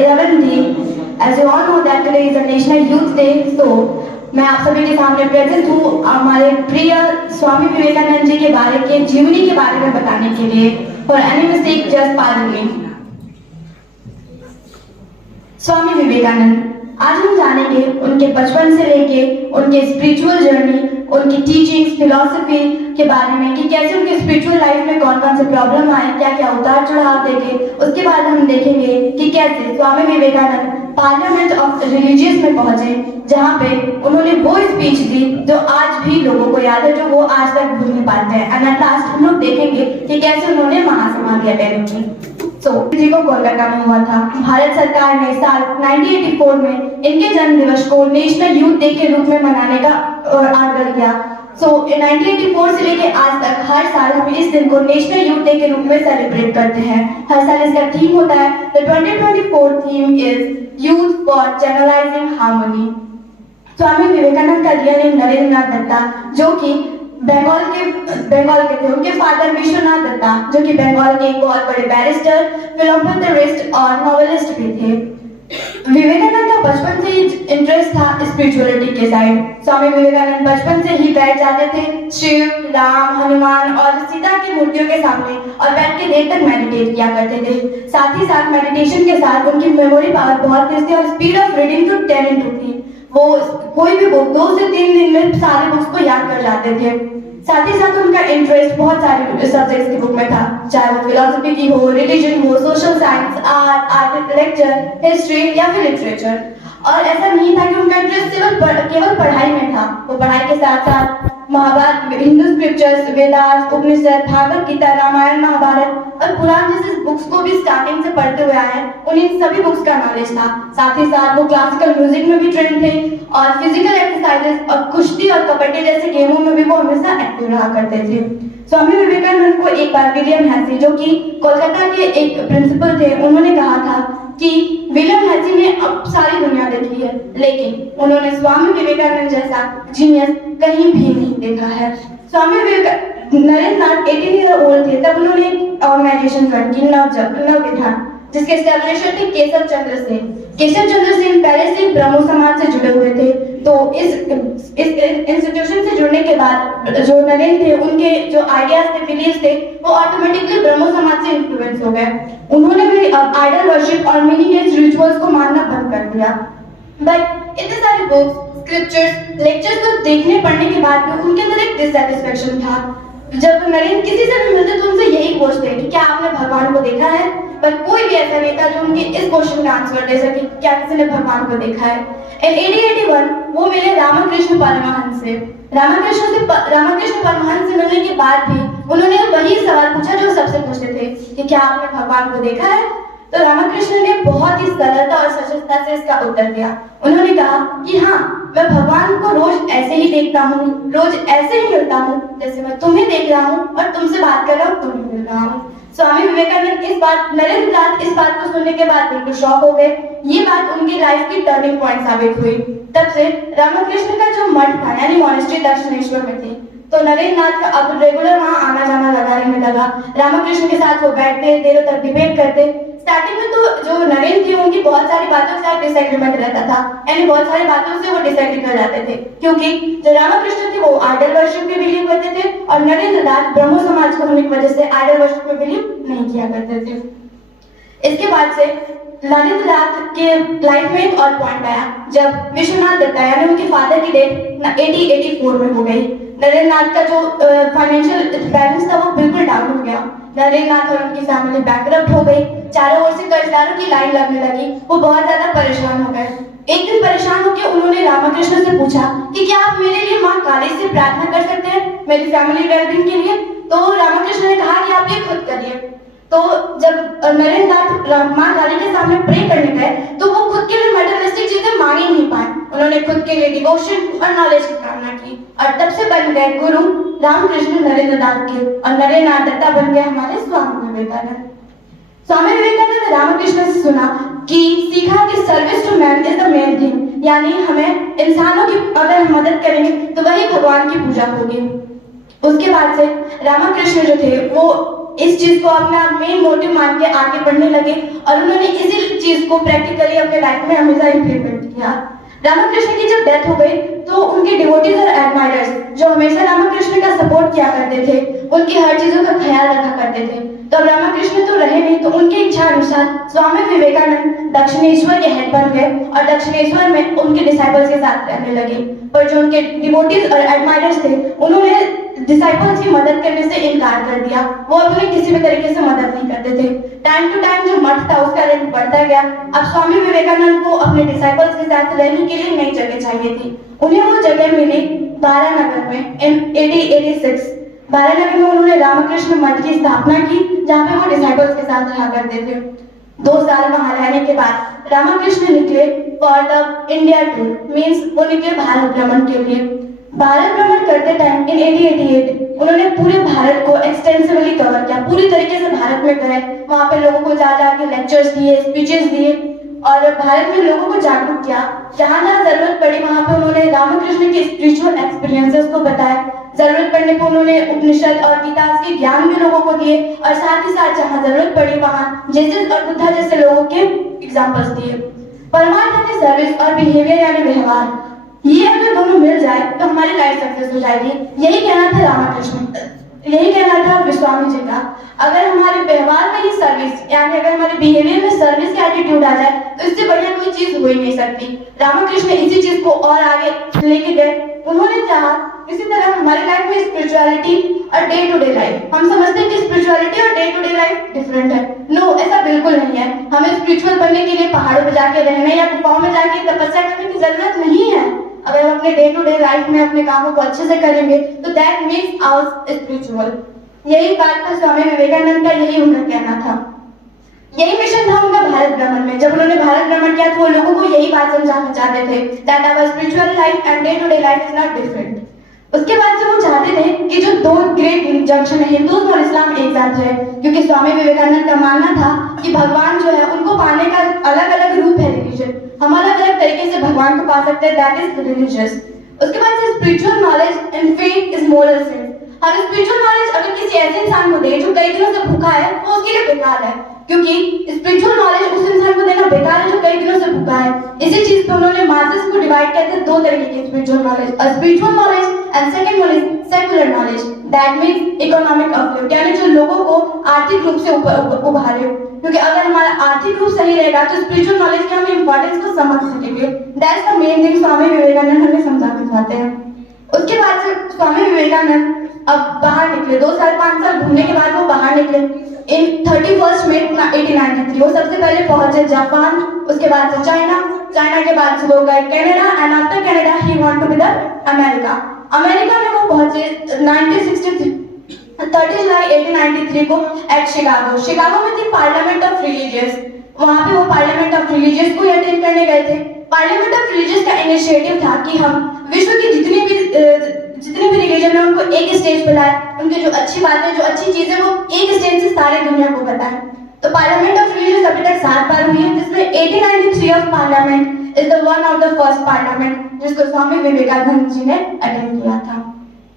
11th थी। As you all know that today is a National Youth Day, so मैं आप सभी के सामने प्रेजेंट हूँ हमारे प्रिय स्वामी विवेकानंद जी के बारे के जीवनी के बारे में बताने के लिए। For any mistake, just pardon me. Swami Vivekananda, आज हम जानेंगे उनके बचपन से लेके उनके स्पिरिचुअल जर्नी, उनकी टीचिंग्स, फिलॉसफी के बारे में कि कैसे उनके स्पिरिचुअल लाइफ में कौन कौन से प्रॉब्लम आए, क्या क्या उतार चढ़ाव देखे। उसके बाद हम देखेंगे कि कैसे Swami Vivekananda parliament of religious में पहुंचे, जहाँ पे उन्होंने वो स्पीच दी जो आज भी लोगों को याद है, जो वो आज तक भूल नहीं पाते हैं। एंड एट लास्ट हम लोग देखेंगे कि कैसे उन्होंने महासमाधि अटेंड की। जी को कोलकाता में हुआ था। भारत सरकार ने साल 1984 में इनके जन्म दिवस को नेशनल यूथ डे के रूप में मनाने का आग्रह किया। 1984 से लेके आज तक हर साल हम इस दिन को नेशनल यूथ डे के रूप में सेलिब्रेट करते हैं। हर साल इसका थीम होता है, the 2024 theme is youth for channelizing harmony. Swami Vivekananda का रियल नेम नरेंद्र नाथ दत्ता, जो कि बंगाल के थे। उनके फादर विश्वनाथ दत्ता, जो कि बंगाल के एक बहुत बड़े बैरिस्टर, फिलोसफर और नॉवेलिस्ट भी थे। विवेकानंद का बचपन से ही इंटरेस्ट था स्पिरिचुअलिटी के साइड। स्वामी विवेकानंद बचपन से ही बैठ जाते थे शिव, राम, हनुमान और सीता की मूर्तियों के सामने और बैठ के देर तक मेडिटेट किया करते थे। साथ ही साथ मेडिटेशन के साथ उनकी मेमोरी पावर बहुत तेज थी और स्पीड ऑफ रीडिंग टू 10 थी। वो कोई भी बुक 2 से 3 दिन में सारे बुक्स को याद कर जाते थे। साथ ही साथ उनका इंटरेस्ट बहुत सारे सब्जेक्ट्स की बुक में था, चाहे वो फिलोसफी की हो, रिलीजन हो, social science, art, architecture, history या फिर लिटरेचर। और ऐसा नहीं था कि उनका इंटरेस्ट केवल पढ़ाई में था। वो पढ़ाई के साथ साथ महाभारत, हिंदू स्क्रिप्चर्स, वेदास, उपनिषद, भागवत गीता, रामायण, महाभारत और पुराण जैसे बुक्स को भी स्टार्टिंग से पढ़ते हुए आए हैं। उन्हें सभी बुक्स का नॉलेज था। साथ ही साथ वो क्लासिकल म्यूजिक में भी ट्रेंड थे और फिजिकल एक्सरसाइजेस और कुश्ती और कबड्डी जैसे गेमों में भी वो हमेशा एक्टिव रहा करते थे। स्वामी विवेकानंद को एक बार विलियम हेसी, जो कि कोलकाता के एक प्रिंसिपल थे, उन्होंने कहा था कि विलियम हेसी ने अब सारी दुनिया देखी है, लेकिन उन्होंने स्वामी विवेकानंद जैसा जीनियस कहीं भी नहीं देखा है। स्वामी नरेंद्र नाथ 18 ईयर ओल्ड थे तब उन्होंने एक ऑर्गेनाइजेशन ज्वाइन की, नवविधान, जिसके एस्टेब्लिशर थे केशव चंद्र सेन। केशव चंद्र सेन पहले से ब्रह्मो समाज से जुड़े हुए थे, तो इस इंस्टीट्यूशन से जुड़ने के बाद जो नरेंद्र थे, उनके जो आइडियाज थे, बिलीव्स थे, वो ऑटोमेटिकली ब्रह्मो समाज से इन्फ्लुएंस हो गए। उन्होंने भी आइडल वर्शिप और मीनिंगलेस रिचुअल्स को मानना बंद कर दिया। बट इतने सारे बुक्स, स्क्रिप्चर्स, लेक्चर्स को देखने पढ़ने के बाद भी उनके अंदर एक डिससैटिस्फैक्शन था। जब नरेंद्र किसी से भी मिलते तो उनसे यही पूछते कि क्या आपने भगवान को देखा है, पर कोई भी ऐसा नहीं था जो उनके इस क्वेश्चन का आंसर दे सके, क्या किसी ने भगवान को देखा है। इन 1881 वो मिले रामकृष्ण परमहंस से। रामकृष्ण परमहंस से मिलने के बाद भी उन्होंने वही सवाल पूछा जो सबसे पूछते थे कि क्या आपने भगवान को देखा है। तो रामकृष्ण ने बहुत ही सरलता और सचेतता से इसका उत्तर दिया। उन्होंने कहा कि हाँ, मैं भगवान को रोज ऐसे ही देखता हूँ, रोज ऐसे ही मिलता हूँ जैसे मैं तुम्हें देख रहा हूँ और तुमसे बात कर रहा हूँ, तुम्हें मिल रहा हूँ। स्वामी विवेकानंद नरेंद्र नाथ इस बात को सुनने के बाद बिल्कुल शॉक हो गए। ये बात उनकी लाइफ की टर्निंग पॉइंट साबित हुई। तब से रामकृष्ण का जो मठ था यानी मॉनेस्ट्री दक्षिणेश्वर में थी, तो नरेंद्र नाथ का अब रेगुलर वहाँ आना जाना रहने लगा। रामकृष्ण के साथ वो बैठते, देर तक डिबेट करते। स्टार्टिंग में तो जो नरेंद्र थे उनकी बहुत सारी बातों के साथ डिसएग्रीमेंट रहता था, यानी बहुत सारी बातों से वो डिसएग्री कर जाते थे, क्योंकि जो रामकृष्ण थे वो आइडल वर्शिप में बिलीव करते थे और नरेंद्र नाथ ब्रह्मो समाज को होने की वजह से आइडल वर्शिप में बिलीव नहीं किया करते थे। इसके बाद से नरेंद्र नाथ के लाइफ में एक और पॉइंट आया जब विश्वनाथ दत्ता यानी उनके फादर की डेथ 1884 में हो गई। नरेंद्र नाथ का जो फाइनेंशियल बैलेंस था वो बिल्कुल डाउन हो गया। नरेंद्र नाथ और उनकी फैमिली बैंकरप्ट हो गई। चारों ओर से कर्जदारों की लाइन लगने लगी। वो बहुत ज्यादा परेशान हो गए। एक दिन परेशान होकर उन्होंने रामकृष्ण से पूछा कि क्या आप मेरे लिए माँ काली से प्रार्थना कर सकते हैं मेरी फैमिली वेलबींग के लिए। तो रामकृष्ण ने कहा कि आप ये खुद करिए। तो जब नरेंद्र नाथ माँ काली के सामने प्रे करने गए तो वो खुद के लिए मटेरियलिस्टिक चीजें मांग ही नहीं पाए। उन्होंने खुद के लिए डिवोशन और नॉलेज की कामना की और तब से बन गए गुरु रामकृष्ण नरेंद्र नाथ के, और नरेंद्र नाथ दत्ता बन गए हमारे स्वामी विवेकानंद। स्वामी विवेकानंद ने रामकृष्ण से सुना कि सीखा कि service to man is the main thing, यानी हमें इंसानों की अगर हम मदद करेंगे तो वही भगवान की पूजा होगी। उसके बाद से रामकृष्ण जो थे वो इस चीज को अपना मेन मोटिव मान के आगे बढ़ने लगे और उन्होंने इसी चीज को प्रैक्टिकली अपने लाइफ में हमेशा इम्प्लीमेंट किया। रामकृष्ण की जब डेथ हो गई तो उनके डिवोटीज और एडमायरर्स जो हमेशा रामकृष्ण का सपोर्ट किया करते थे, उनकी हर चीजों का ख्याल रखा करते थे, तो रामकृष्ण तो रहे नहीं, तो उनकी इच्छा अनुसार स्वामी विवेकानंद दक्षिणेश्वर के हेड बन गए और दक्षिणेश्वर में उनके डिसाइपल्स के साथ रहने लगे। पर जो उनके डिवोटीज और एडमायरर्स थे उन्होंने डिसाइपल्स की मदद करने से इनकार कर दिया, वो अपने किसी भी तरीके से मदद नहीं करते थे। टाइम टू टाइम जो मठ था उसका रेंट बढ़ता गया। अब स्वामी विवेकानंद को अपने डिसाइपल्स के साथ रहने के लिए नई जगह चाहिए थी। उन्हें वो जगह मिली बारानगर में इन 1886। बारानगर में उन्होंने रामकृष्ण मठ की स्थापना की जहाँ पे वो डिसाइपल्स के साथ रहा करते थे। 2 साल वहां रहने के बाद रामकृष्ण निकले for the India tour, means वो निकले भारत भ्रमण के लिए। भारत भ्रमण करते टाइम इन 1888 उन्होंने पूरे भारत को एक्सटेंसिवली कवर किया, पूरी तरीके से भारत में गए, वहां पे लोगों को जा के लेक्चर्स दिए, स्पीचेस दिए और भारत में लोगों को जागरूक किया। जहां जहां जरूरत पड़ी वहां पे उन्होंने रामकृष्ण के स्पिरिचुअल एक्सपीरियंसेस को बताया। जरूरत पड़ने पर उन्होंने उपनिषद और गीता के ज्ञान भी लोगों को दिए और साथ ही साथ जहां जरूरत पड़ी वहां जीसस और बुद्धा जैसे लोगों के एग्जाम्पल्स दिए। परमार्थ यानी सर्विस और बिहेवियर यानी व्यवहार, ये अगर दोनों मिल जाए तो हमारी लाइफ सक्सेस हो जाएगी। यही कहना था रामकृष्ण, यही कहना था विश्वामी जी का। अगर हमारे व्यवहार में ही सर्विस यानी अगर हमारे बिहेवियर में सर्विस का एटीट्यूड आ जाए तो इससे बढ़िया कोई चीज हो ही नहीं सकती। रामकृष्ण इसी चीज को और आगे लेके गए। उन्होंने चाहा इसी तरह हमारी लाइफ में स्पिरिचुअलिटी और डे टू डे लाइफ, हम समझते हैं कि स्पिरिचुअलिटी और day to day life different है। नो, ऐसा बिल्कुल नहीं है। हमें स्पिरिचुअल बनने के लिए पहाड़ों पर जाके रहने या गुफाओं में जाके तपस्या करने की जरूरत नहीं है। अगर हम अपने डे टू डे लाइफ में अपने कामों को अच्छे से करेंगे तो दैट मेक्स आवर स्पिरिचुअल। यही बात था स्वामी विवेकानंद का, यही उनका कहना था, यही मिशन था उनका भारत भ्रमण में। जब उन्होंने भारत भ्रमण किया तो वो लोगों को यही बात समझाना चाहते थे that our spiritual life and day to day life is not different. उसके बाद से वो चाहते थे कि जो 2 ग्रेट जंक्शन है, हिंदू और इस्लाम एक साथ रहे, क्योंकि स्वामी विवेकानंद का मानना था कि भगवान जो है उनको पाने का अलग अलग रूप है रिलीजन, हम अलग अलग तरीके से भगवान को पा सकते हैं, दैट इज रिलीजियस। उसके बाद से spiritual knowledge and faith is moral sense. हमें स्पिरिचुअल नॉलेज अगर किसी ऐसे इंसान को दे जो कई दिनों से भूखा है वो उसके लिए बेकार है, क्योंकि स्पिरिचुअल नॉलेज उस इंसान को देना बेकार है जो कई दिनों से भूखा है। इसी चीज पे उन्होंने मासेस को डिवाइड किया था 2 तरीके के spiritual knowledge, spiritual knowledge and second one is secular knowledge, that means economic uplift, यानी जो लोगों को आर्थिक रूप से उभारे। क्योंकि अगर हमारा आर्थिक रूप सही रहेगा तो स्पिरिचुअल नॉलेज के हम इंपॉर्टेंस को समझ सकेंगे। That's the main thing Swami Vivekananda हमें समझाना चाहते हैं। उसके बाद से स्वामी विवेकानंद अब बाहर निकले, 2 साल 5 साल घूमने के बाद वो बाहर निकले। इन 31 मई 1893 वो सबसे पहले पहुंचे जापान, उसके बाद से चाइना, चाइना के बाद से वो गए Canada and after Canada he want to be the America. America में वो पहुंचे 1963 30 जुलाई 1893 को एट शिकागो। शिकागो में थी पार्लियामेंट ऑफ रिलीजियस, वहां पे वो पार्लियामेंट ऑफ रिलीजियस को अटेंड करने गए थे। पार्लियामेंट ऑफ रिलीजियस का इनिशिएटिव था कि हम विश्व की जितनी भी रिलीजन है उनको एक स्टेज पे लाए, उनकी जो अच्छी बातें, जो अच्छी चीजें वो एक स्टेज से सारे दुनिया को बताएं। तो पार्लियामेंट ऑफ रिलीजियस अभी तक 7 बार हुई है, जिसमें 1893 of parliament is the one of the first parliament जिसको स्वामी विवेकानंद जी ने अटेंड किया था।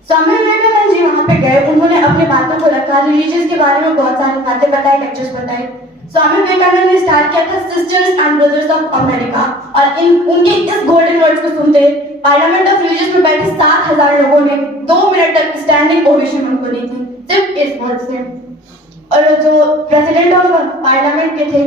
स्वामी विवेकानंद जी वहां पे गए, उन्होंने अपने बातों को रखा, रिलीजियस के बारे में बहुत सारी बातें बताई, लेक्चर्स बताए। स्वामी विवेकानंद ने स्टार्ट किया था sisters and brothers of America, और उनके इस गोल्डन वर्ड्स को सुनते पार्लियामेंट ऑफ रिलीजियस में बैठे 7,000 लोगों ने 2 मिनट तक स्टैंडिंग ओवेशन उनको दी थी, सिर्फ इस वर्ड से। और जो प्रेसिडेंट ऑफ पार्लियामेंट के थे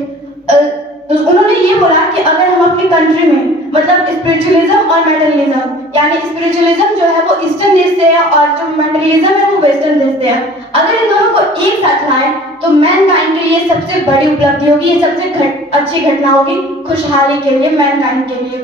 उन्होंने ये बोला कि अगर हम अपनी कंट्री में मतलब स्पिरिचुअलिज्म और मेटरलिज्म, यानी स्पिरिचुअलिज्म जो है वो ईस्टर्न देश से है और जो मेटरलिज्म है वो वेस्टर्न देश से है, अगर इन दोनों को एक साथ लाएं तो मैनकाइंड के लिए सबसे बड़ी उपलब्धि होगी, ये सबसे अच्छी घटना होगी खुशहाली के लिए, मैनकाइंड के लिए।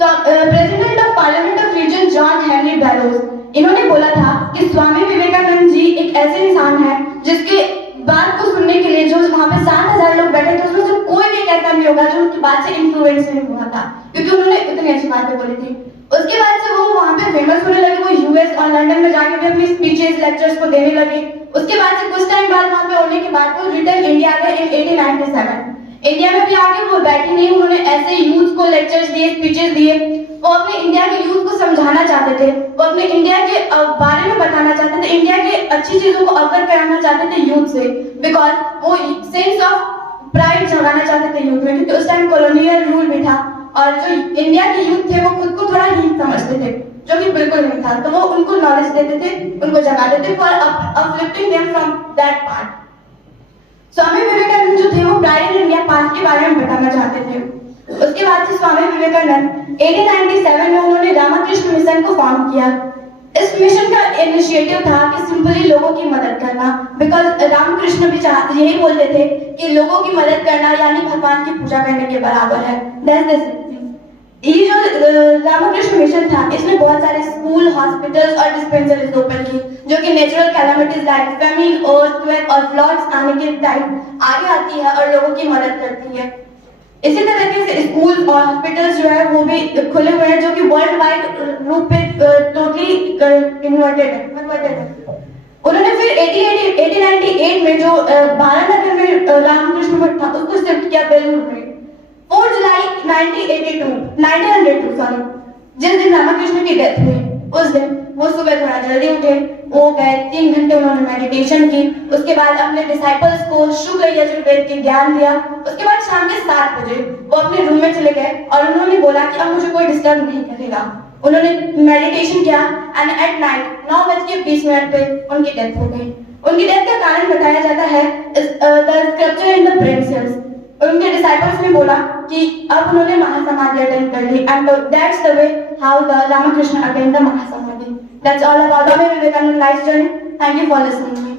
President of parliament of religion John Henry Barrows, इन्होंने बोला था कि स्वामी विवेकानंद जी एक ऐसे इंसान है जिसके बात को सुनने के लिए जो वहां पे 7,000 लोग बैठे थे उसमें से कोई भी ऐसा नहीं होगा जो उनकी बात से इन्फ्लुएंस नहीं हुआ था, क्योंकि उन्होंने इतनी अच्छी बातें बोली थी। उसके बाद से वो वहां पे फेमस होने लगे, वो यूएस और लंदन में जाके भी अपनी स्पीचेस लेक्चर्स को देने लगे। उसके बाद से कुछ टाइम बाद वहां पे होने के बाद वो रिटर्न इंडिया गए इन 1897। इंडिया में भी आके वो बैठे नहीं, उन्होंने ऐसे यूथ को लेक्चर्स दिए, स्पीचेस दिए। वो अपने इंडिया के यूथ को समझाना चाहते थे, वो अपने इंडिया के बारे में बताना चाहते थे, इंडिया के अच्छी चीजों को अवगत कराना चाहते थे यूथ से, बिकॉज वो सेंस ऑफ प्राइड जगाना चाहते थे यूथ में, क्योंकि उस टाइम कॉलोनियल रूल भी था और जो इंडिया के यूथ थे वो खुद को थोड़ा हीन समझते थे, जो कि बिल्कुल नहीं था। तो वो उनको नॉलेज देते थे, उनको जगाते थे for uplifting them from that part. Swami Vivekananda जो थे वो प्राइड इन इंडिया पास्ट के बारे में बताना चाहते थे। उसके बाद से स्वामी विवेकानंद 1897 में उन्होंने रामकृष्ण मिशन को फॉर्म किया। इस मिशन का इनिशिएटिव था कि सिंपली लोगों की मदद करना, बिकॉज रामकृष्ण भी यही बोलते थे कि लोगों की मदद करना यानी भगवान की पूजा करने के बराबर है। ये जो रामकृष्ण मिशन था, इसने बहुत सारे स्कूल, हॉस्पिटल्स और डिस्पेंसरीज ओपन की, जो कि natural calamities like famine, earthquake और फ्लड्स आने के टाइम आगे आती है और लोगों की मदद करती है। इसी तरीके से स्कूल और हॉस्पिटल्स जो है वो भी खुले हुए हैं, जो कि वर्ल्ड वाइड रूप पे टोटली इन्वर्टेड है। उन्होंने फिर 1898 में जो बारानगर में रामकृष्ण मठ था उसको शिफ्ट किया बेलूर में। 4 जुलाई 1902 जिस दिन रामकृष्ण की डेथ हुई, उस दिन वो सुबह थोड़ा जल्दी उठे, वो गए 3 घंटे उन्होंने मेडिटेशन की, उसके बाद अपने डिसाइपल्स को शुक्र यजुर्वेद के ज्ञान दिया। उसके बाद शाम के 7 बजे वो अपने रूम में चले गए और उन्होंने बोला कि अब मुझे कोई डिस्टर्ब नहीं करेगा। उन्होंने मेडिटेशन किया एंड एट नाइट 9:20 पे उनकी डेथ हो गई। उनकी डेथ का कारण बताया जाता है the rupture in the brain cells. उनके डिसाइपल्स ने बोला कि अब उन्होंने महासमाधि अटेंड कर ली and that's the way how the Ramakrishna attend the mahasamadhi. That's all about Swami Vivekananda life's journey. Thank you for listening to me.